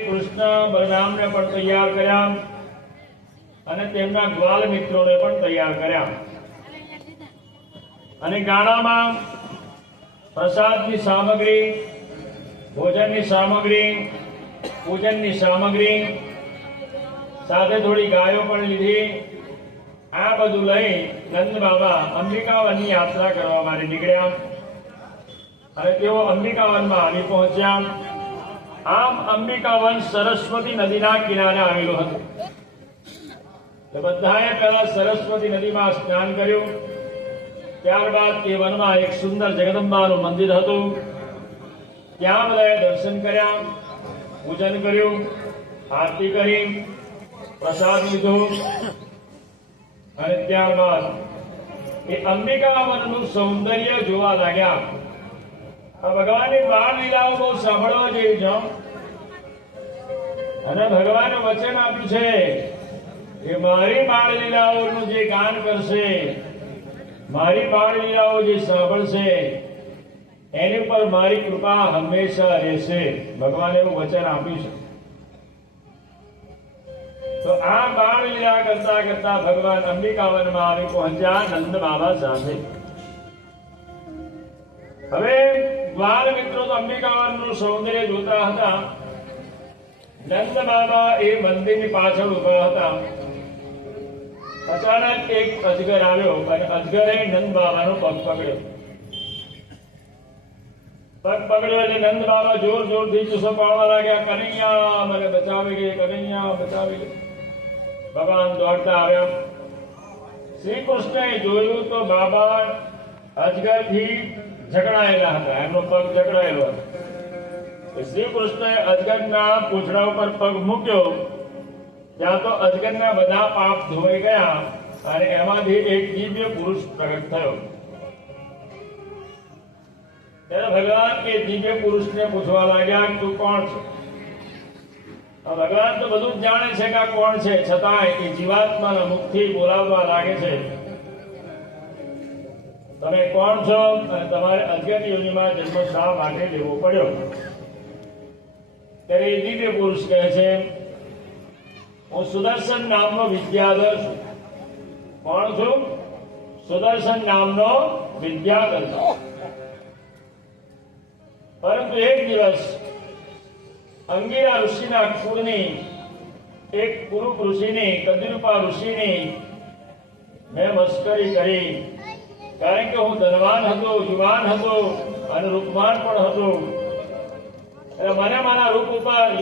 કૃષ્ણ બલરામને પણ તૈયાર કર્યા અને તેમના ગ્વાલ મિત્રોને પણ તૈયાર કર્યા અને ગાડામાં પ્રસાદની સામગ્રી, ભોજનની સામગ્રી, પૂજનની સામગ્રી સાથે થોડી ગાયો પણ લીધી। આ બધું લઈ નંદ બાબા અંબિકાવનની યાત્રા કરવા માટે નીકળ્યા અને તેઓ અંબિકાવનમાં આવી પહોંચ્યા। આમ અંબિકાવન સરસ્વતી નદીના કિનારે આવેલું હતું। બધાએ પહેલા સરસ્વતી નદીમાં સ્નાન કર્યું। ત્યારબાદ તે વનમાં એક સુંદર જગદંબાનું મંદિર હતું, ત્યાં બધાએ દર્શન કર્યા, પૂજન કર્યું, આરતી કરી, પ્રસાદ લીધો અને ત્યારબાદ એ અંબિકાવનનું સૌંદર્ય જોવા લાગ્યા। આ ભગવાનની બાળ લીલાઓ બહુ સાંભળવા જેવી છે અને ભગવાને વચન આપ્યું છે કે મારી બાળ લીલાઓનું જે ગાન કરશે, મારી બાળ લીલાઓ જે સાંભળશે એની પર મારી કૃપા હંમેશા રહેશે। ભગવાને એવું વચન આપ્યું છે। તો આ બાળ લીલા કરતા કરતા ભગવાન અંબિકાવનમાં આવી પહોંચ્યા નંદ બાબા સાથે। હવે ગ્વાલ મિત્રો તો અંબિકાવનનું સૌંદર્ય જોતા હતા। નંદ બાબા એ મંદિરની પાછળ ઉભા હતા। અચાનક એક અજગર આવ્યો અને અજગરે નંદ બાબાનો પગ પકડ્યો। પગ પકડ્યો એટલે નંદ બાબા જોર જોરથી ચૂસો પાડવા લાગ્યા, કનૈયા મને બચાવી ગઈ, કનૈયા બચાવી ગઈ। ભગવાન દોડતા આવ્યા। શ્રી કૃષ્ણએ જોયું તો બાબા અજગરથી જકડાયેલા હતા, એમનો પગ જકડાયેલો હતો। શ્રી કૃષ્ણએ અજગરના પૂંછડા ઉપર પગ મૂક્યો, ત્યાં તો અજગરના બધા પાપ ધોઈ ગયા અને એમાંથી એક દિવ્ય પુરુષ પ્રગટ થયો। ત્યારે ભગવાન એ દિવ્ય પુરુષને પૂછવા લાગ્યા, તું કોણ છે? ભગવાન તો બધું જ જાણે છે કે આ કોણ છે, છતાંય એ જીવાત્માના મુખથી બોલાવવા લાગે છે, તમે કોણ છો અને તમારે અજગર યોનિમાં જન્મ શા માટે લેવો પડ્યો? ત્યારે એ દિવ્ય પુરુષ કહે છે, હું સુદર્શન નામનો વિદ્યાધર છું। કોણ છું? સુદર્શન નામનો વિદ્યાધર છું। પરંતુ એક દિવસ અંગિરા ઋષિના કુળની એક કુરુપ ઋષિની, કદ્રુપા ઋષિની મેં મસ્કરી કરી, કારણ કે હું ધનવાન હતો, યુવાન હતો અને રૂપવાન પણ હતો। મને મારા રૂપ ઉપર